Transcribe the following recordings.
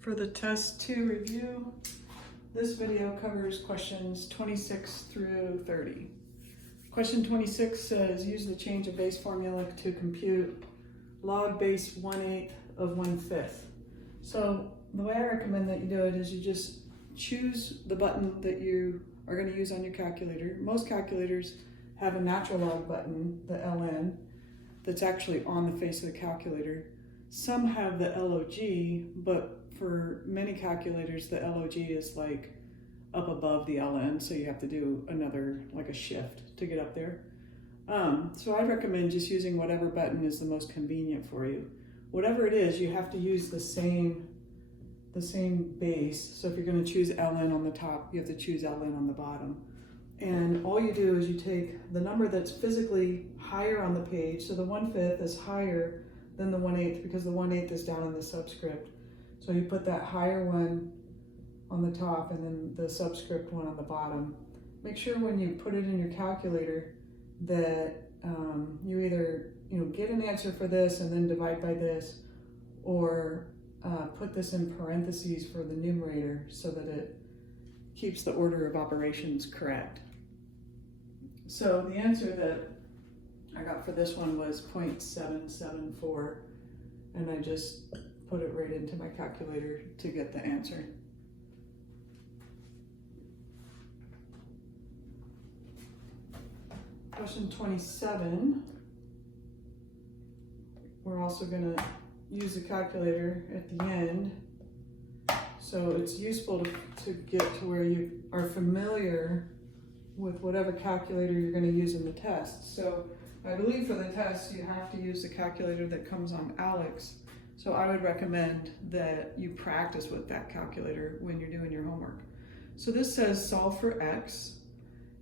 For the test 2 review, this video covers questions 26 through 30. Question 26 says, use the change of base formula to compute log base 1/8 of 1/5. So the way I recommend that you do it is you just choose the button that you are going to use on your calculator. Most calculators have a natural log button, the LN, that's actually on the face of the calculator. Some have the LOG, but for many calculators, the LOG is like up above the LN, so you have to do another, like a shift to get up there. So I recommend just using whatever button is the most convenient for you. Whatever it is, you have to use the same base. So if you're going to choose LN on the top, you have to choose LN on the bottom. And all you do is you take the number that's physically higher on the page. So the 1/5 is higher than the 1/8 because the 1/8 is down in the subscript. So you put that higher one on the top and then the subscript one on the bottom. Make sure when you put it in your calculator that you either get an answer for this and then divide by this, or put this in parentheses for the numerator so that it keeps the order of operations correct. So the answer that I got for this one was 0.774, and I just put it right into my calculator to get the answer. Question 27, we're also going to use the calculator at the end. So it's useful to get to where you are familiar with whatever calculator you're going to use in the test. So I believe for the test you have to use the calculator that comes on ALEKS. So I would recommend that you practice with that calculator when you're doing your homework. So this says solve for x,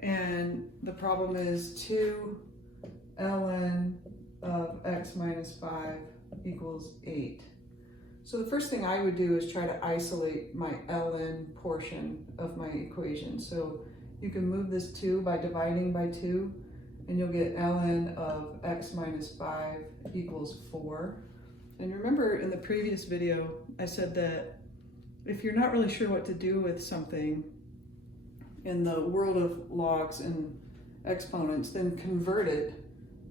and the problem is 2 ln of x minus 5 equals 8. So the first thing I would do is try to isolate my ln portion of my equation. So you can move this 2 by dividing by 2, and you'll get ln of x minus 5 equals 4. And remember in the previous video, I said that if you're not really sure what to do with something in the world of logs and exponents, then convert it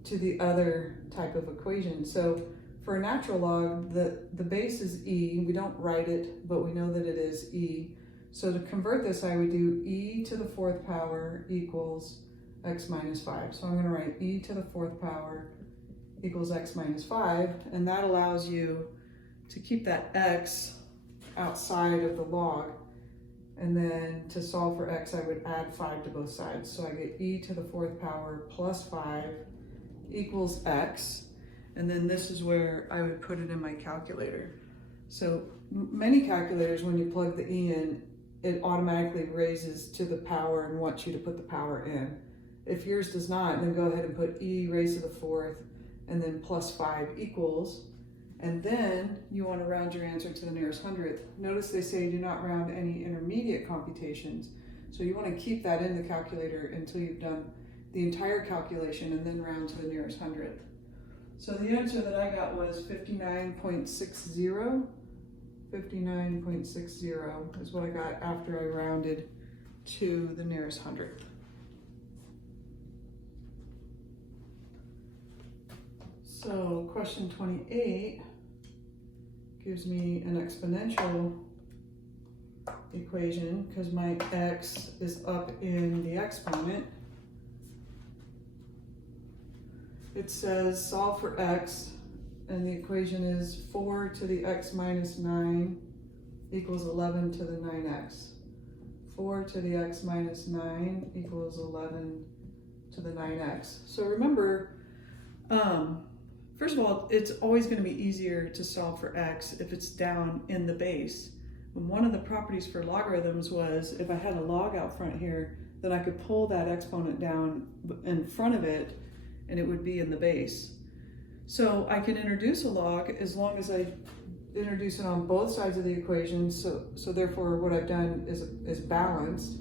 to the other type of equation. So for a natural log, the base is e. We don't write it, but we know that it is e. So to convert this, I would do e to the 4th power equals x minus 5. So I'm going to write e to the 4th power equals x minus 5, and that allows you to keep that x outside of the log. And then to solve for x, I would add 5 to both sides. So I get e to the 4th power plus 5 equals x. And then this is where I would put it in my calculator. So many calculators, when you plug the e in, it automatically raises to the power and wants you to put the power in. If yours does not, then go ahead and put e raised to the 4th and then plus 5 equals. And then you want to round your answer to the nearest hundredth. Notice they say do not round any intermediate computations. So you want to keep that in the calculator until you've done the entire calculation and then round to the nearest hundredth. So the answer that I got was 59.60. 59.60 is what I got after I rounded to the nearest hundredth. So question 28 gives me an exponential equation because my x is up in the exponent. It says solve for x, and the equation is 4 to the x minus 9 equals 11 to the 9x. 4 to the x minus 9 equals 11 to the 9x. So remember, first of all, it's always going to be easier to solve for x if it's down in the base. And one of the properties for logarithms was if I had a log out front here, then I could pull that exponent down in front of it and it would be in the base. So I can introduce a log as long as I introduce it on both sides of the equation. So therefore what I've done is balanced.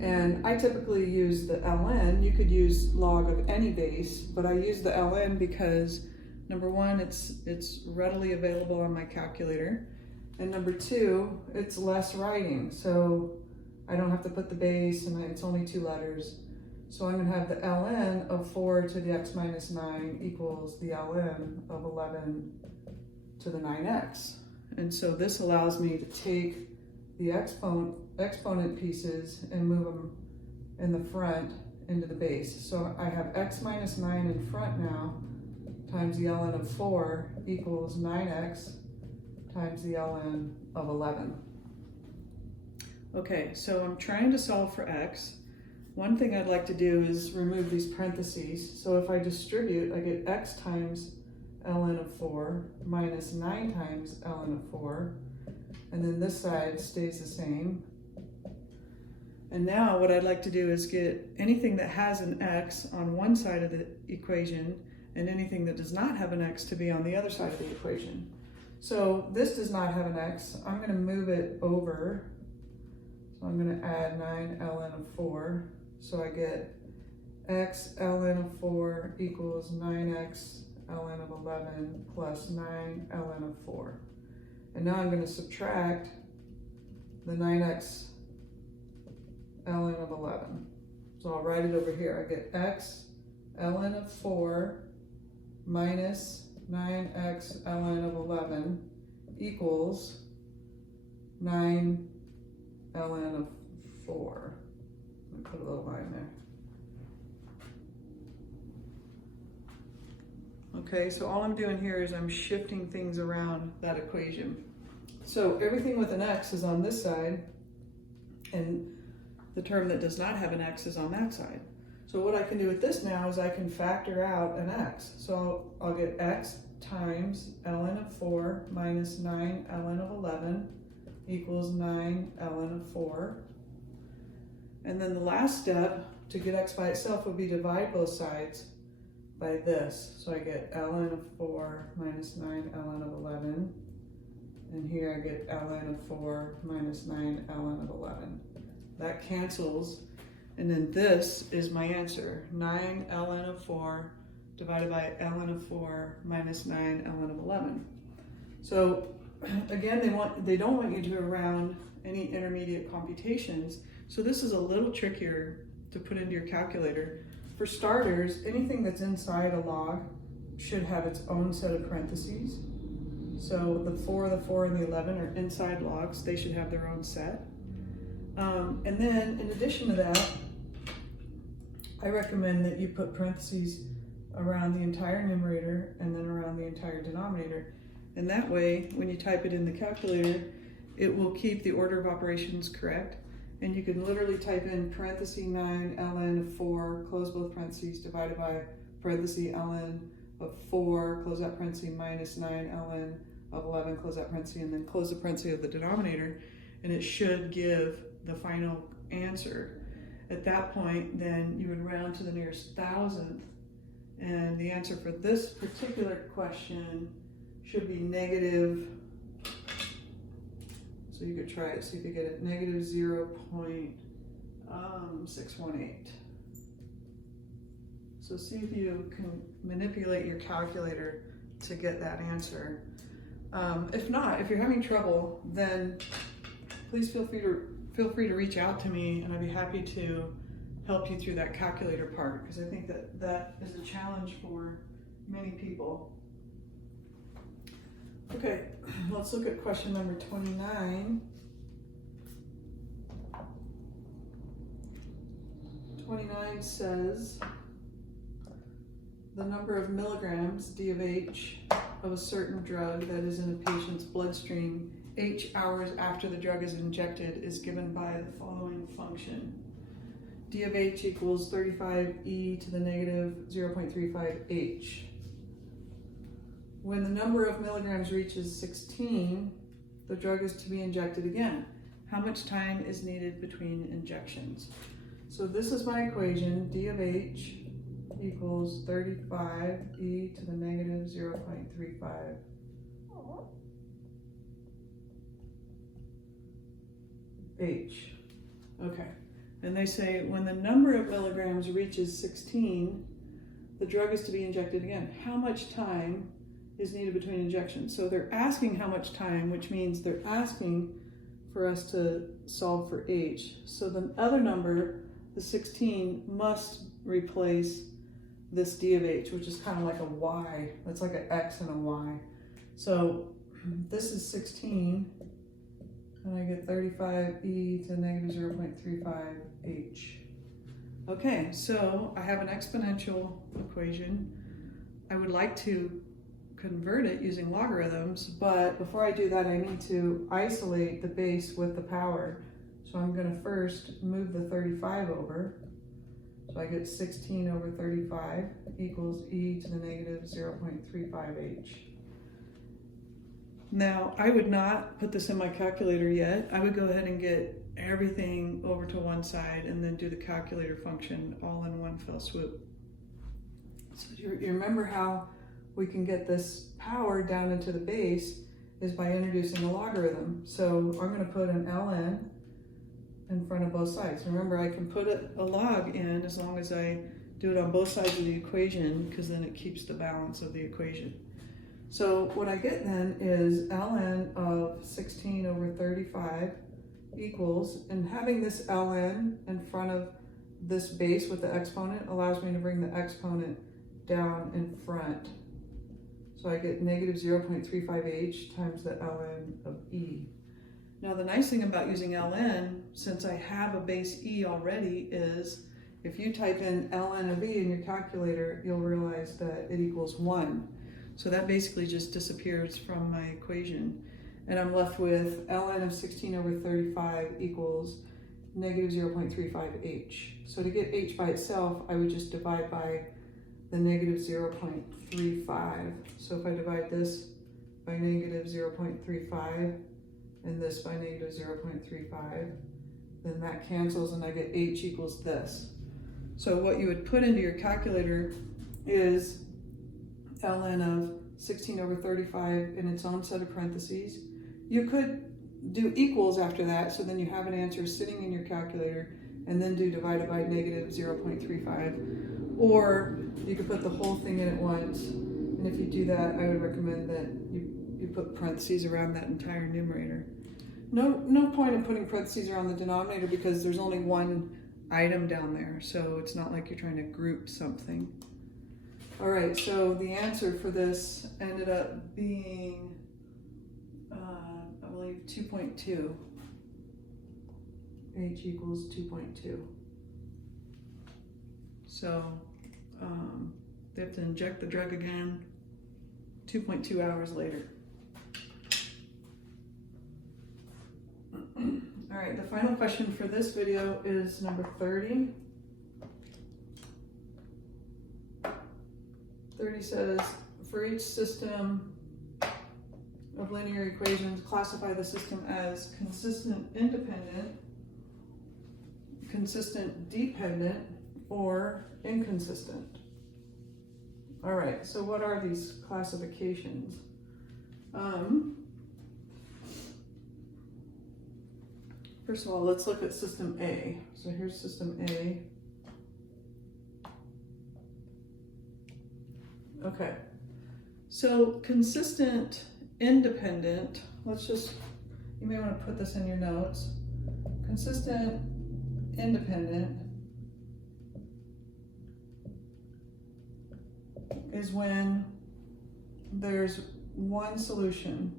And I typically use the ln. You could use log of any base, but I use the ln because number one, it's readily available on my calculator. And number two, it's less writing. So I don't have to put the base, and it's only 2 letters. So I'm gonna have the ln of 4 to the x minus 9 equals the ln of 11 to the 9x. And so this allows me to take the exponent pieces and move them in the front into the base. So I have x minus 9 in front now, times the ln of 4 equals 9x times the ln of 11. Okay, so I'm trying to solve for x. One thing I'd like to do is remove these parentheses. So if I distribute, I get x times ln of 4 minus 9 times ln of 4. And then this side stays the same. And now what I'd like to do is get anything that has an x on one side of the equation and anything that does not have an x to be on the other side of the equation. So this does not have an x. I'm going to move it over. So I'm going to add 9 ln of 4. So I get x ln of 4 equals 9x ln of 11 plus 9 ln of 4. And now I'm going to subtract the 9x ln of 11. So I'll write it over here. I get x ln of 4 minus 9x ln of 11 equals 9 ln of 4. Let me put a little line there. Okay, so all I'm doing here is I'm shifting things around that equation. So everything with an x is on this side, and the term that does not have an x is on that side. So what I can do with this now is I can factor out an x. So I'll get x times ln of 4 minus 9 ln of 11 equals 9 ln of 4. And then the last step to get x by itself would be divide both sides by this. So I get ln of 4 minus 9 ln of 11. And here I get ln of 4 minus 9 ln of 11. That cancels. And then this is my answer. 9 ln of 4 divided by ln of 4 minus 9 ln of 11. So again, they don't want you to round any intermediate computations. So this is a little trickier to put into your calculator. For starters, anything that's inside a log should have its own set of parentheses. So the 4, and the 11 are inside logs. They should have their own set. And then in addition to that, I recommend that you put parentheses around the entire numerator and then around the entire denominator. And that way, when you type it in the calculator, it will keep the order of operations correct. And you can literally type in parenthesis 9 ln of 4, close both parentheses, divided by parenthesis ln of 4, close that parenthesis, minus 9 ln of 11, close that parenthesis, and then close the parenthesis of the denominator. And it should give the final answer. At that point, then you would round to the nearest thousandth. And the answer for this particular question should be negative. So you could try it, see if you get it, negative 0.618. So see if you can manipulate your calculator to get that answer. If not, if you're having trouble, then please feel free to reach out to me, and I'd be happy to help you through that calculator part, because I think that is a challenge for many people. Okay, let's look at question number 29. 29 says, the number of milligrams, D of H, of a certain drug that is in a patient's bloodstream H hours after the drug is injected is given by the following function. D of H equals 35e to the negative 0.35h. When the number of milligrams reaches 16, the drug is to be injected again. How much time is needed between injections? So this is my equation, D of H equals 35e to the negative 0.35. H. Okay. And they say when the number of milligrams reaches 16, the drug is to be injected again. How much time is needed between injections. So they're asking how much time, which means they're asking for us to solve for h. So the other number, the 16, must replace this d of h, which is kind of like a y. That's like an x and a y. So this is 16, and I get 35e to negative 0.35h. Okay, so I have an exponential equation. I would like to convert it using logarithms, but before I do that, I need to isolate the base with the power. So I'm going to first move the 35 over. So I get 16 over 35 equals e to the negative 0.35h. Now, I would not put this in my calculator yet. I would go ahead and get everything over to one side and then do the calculator function all in one fell swoop. So you remember how we can get this power down into the base is by introducing a logarithm. So I'm going to put an ln in front of both sides. Remember, I can put a log in as long as I do it on both sides of the equation, because then it keeps the balance of the equation. So what I get then is ln of 16 over 35 equals, and having this ln in front of this base with the exponent allows me to bring the exponent down in front. So I get negative 0.35h times the ln of e. Now the nice thing about using ln, since I have a base e already, is if you type in ln of e in your calculator, you'll realize that it equals 1. So that basically just disappears from my equation. And I'm left with ln of 16 over 35 equals negative 0.35h. So to get h by itself, I would just divide by the negative 0.35. So if I divide this by negative 0.35 and this by negative 0.35, then that cancels and I get h equals this. So what you would put into your calculator is ln of 16 over 35 in its own set of parentheses. You could do equals after that, so then you have an answer sitting in your calculator, and then do divided by negative 0.35. Or you could put the whole thing in at once, and if you do that, I would recommend that you put parentheses around that entire numerator. No point in putting parentheses around the denominator because there's only one item down there, so it's not like you're trying to group something. All right, so the answer for this ended up being, I believe, 2.2. H equals 2.2. So they have to inject the drug again 2.2 hours later. All right, the final question for this video is number 30. 30 says, for each system of linear equations, classify the system as consistent independent, consistent dependent, or inconsistent. All right, so what are these classifications? First of all, let's look at system A. So here's system A. Okay, so consistent independent, you may want to put this in your notes. Consistent independent is when there's one solution,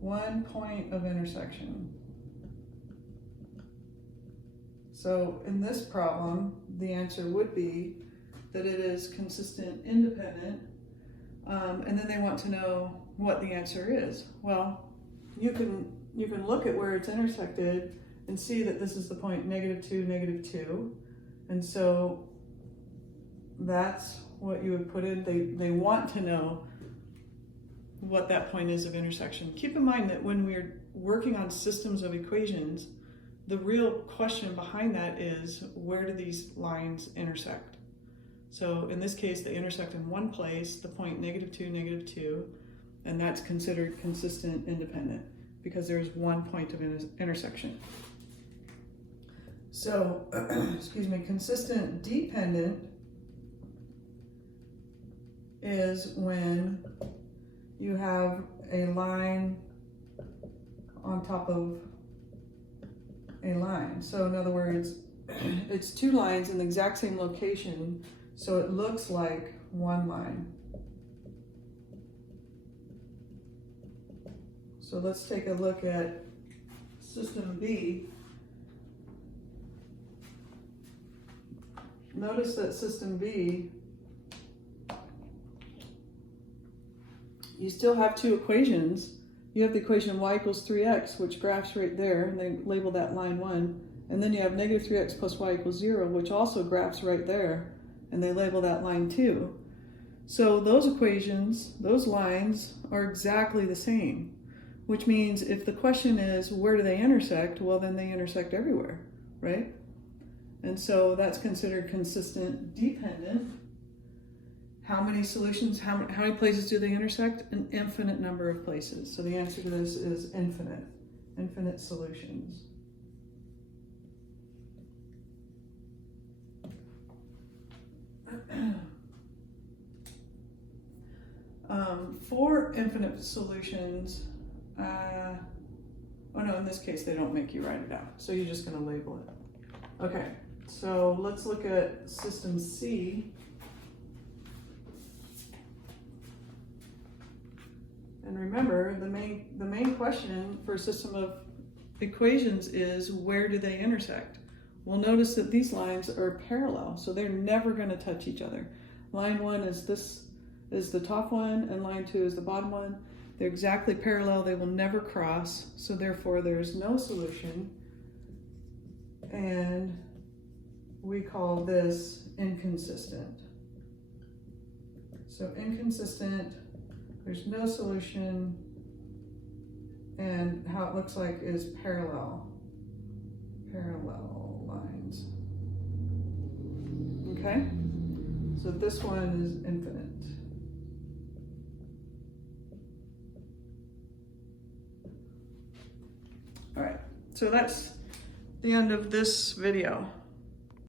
one point of intersection. So in this problem, the answer would be that it is consistent independent, and then they want to know what the answer is. Well, you can look at where it's intersected and see that this is the point -2, -2, and so that's what you would put in. They want to know what that point is of intersection. Keep in mind that when we're working on systems of equations, the real question behind that is, where do these lines intersect? So in this case, they intersect in one place, the point -2, -2, and that's considered consistent independent because there's one point of intersection. So, excuse me, consistent dependent is when you have a line on top of a line. So in other words, it's two lines in the exact same location, so it looks like one line. So let's take a look at system B. Notice that system B, you still have two equations. You have the equation y equals 3x, which graphs right there, and they label that line 1. And then you have negative 3x plus y equals 0, which also graphs right there, and they label that line 2. So those equations, those lines, are exactly the same, which means if the question is where do they intersect, well then they intersect everywhere, right? And so that's considered consistent dependent. How many solutions, how many places do they intersect? An infinite number of places. So the answer to this is infinite solutions. For infinite solutions, oh no, in this case they don't make you write it out. So you're just going to label it. Okay, so let's look at system C. And remember, the main question for a system of equations is where do they intersect? Well, notice that these lines are parallel, so they're never going to touch each other. Line 1 is the top one, and line 2 is the bottom one. They're exactly parallel, they will never cross, so therefore there's no solution. And we call this inconsistent. So inconsistent, there's no solution, and how it looks like is parallel lines. Okay, so this one is infinite. All right, so that's the end of this video.